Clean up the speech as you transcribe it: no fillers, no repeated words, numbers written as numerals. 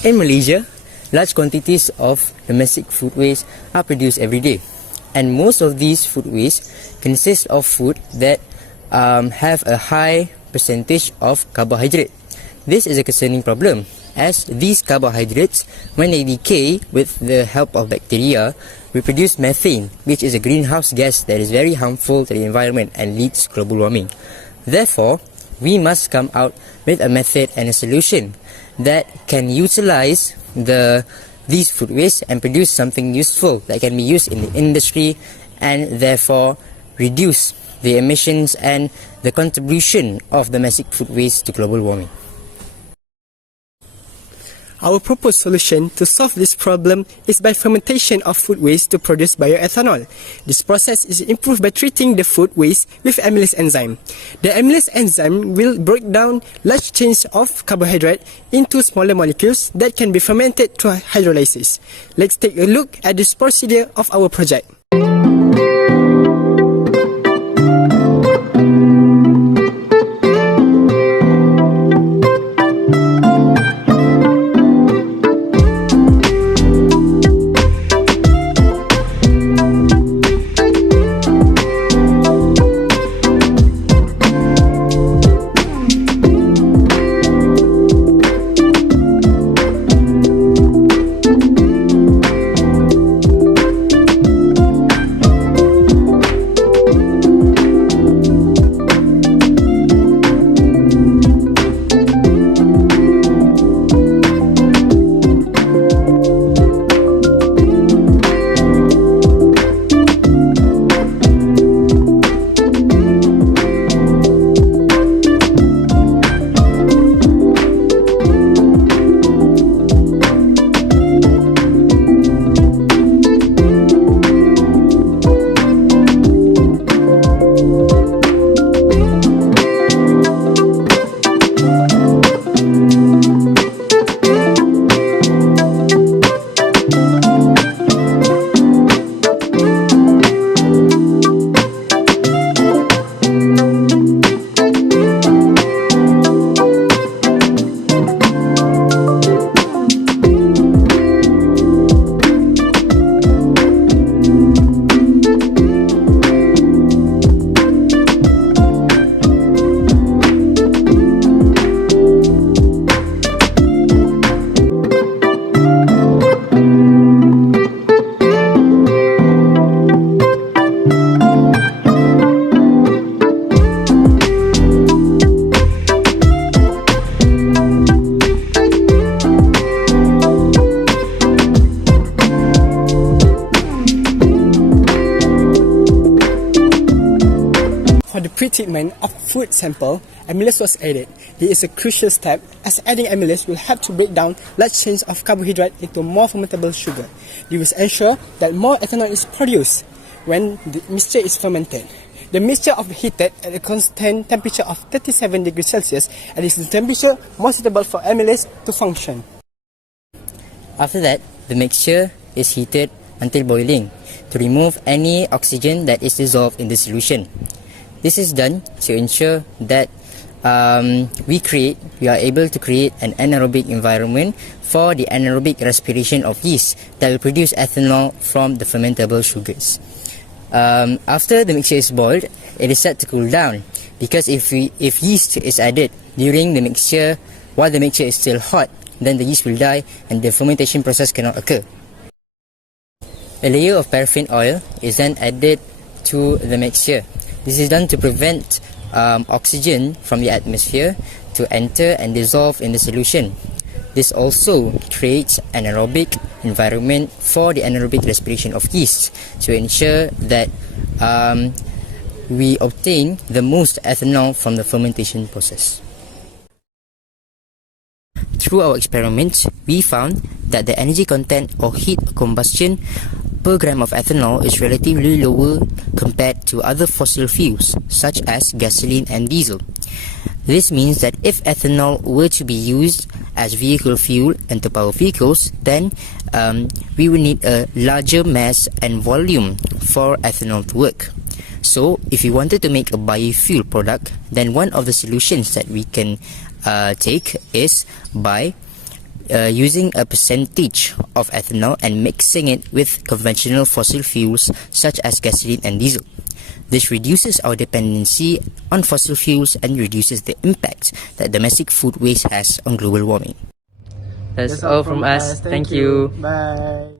In Malaysia, large quantities of domestic food waste are produced every day, and most of these food waste consist of food that have a high percentage of carbohydrate. This is a concerning problem, as these carbohydrates, when they decay with the help of bacteria, we produce methane, which is a greenhouse gas that is very harmful to the environment and leads to global warming. Therefore, we must come out with a method and a solution that can utilize these food waste and produce something useful that can be used in the industry and therefore reduce the emissions and the contribution of domestic food waste to global warming. Our proposed solution to solve this problem is by fermentation of food waste to produce bioethanol. This process is improved by treating the food waste with amylase enzyme. The amylase enzyme will break down large chains of carbohydrate into smaller molecules that can be fermented through hydrolysis. Let's take a look at this procedure of our project. For the pre-treatment of food sample, amylase was added. This is a crucial step as adding amylase will help to break down large chains of carbohydrate into more fermentable sugar. This will ensure that more ethanol is produced when the mixture is fermented. The mixture is heated at a constant temperature of 37 degrees Celsius, and this is the temperature more suitable for amylase to function. After that, the mixture is heated until boiling to remove any oxygen that is dissolved in the solution. This is done to ensure that we are able to create an anaerobic environment for the anaerobic respiration of yeast that will produce ethanol from the fermentable sugars. After the mixture is boiled, it is set to cool down, because if yeast is added during the mixture while the mixture is still hot, then the yeast will die and the fermentation process cannot occur. A layer of paraffin oil is then added to the mixture. This is done to prevent oxygen from the atmosphere to enter and dissolve in the solution. This also creates an aerobic environment for the anaerobic respiration of yeast to ensure that we obtain the most ethanol from the fermentation process. Through our experiments, we found that the energy content or heat combustion per gram of ethanol is relatively lower compared to other fossil fuels such as gasoline and diesel. This means that if ethanol were to be used as vehicle fuel and to power vehicles, then we will need a larger mass and volume for ethanol to work. So if you wanted to make a biofuel product, then one of the solutions that we can take is by using a percentage of ethanol and mixing it with conventional fossil fuels such as gasoline and diesel. This reduces our dependency on fossil fuels and reduces the impact that domestic food waste has on global warming. That's all from us. Thank you. Bye.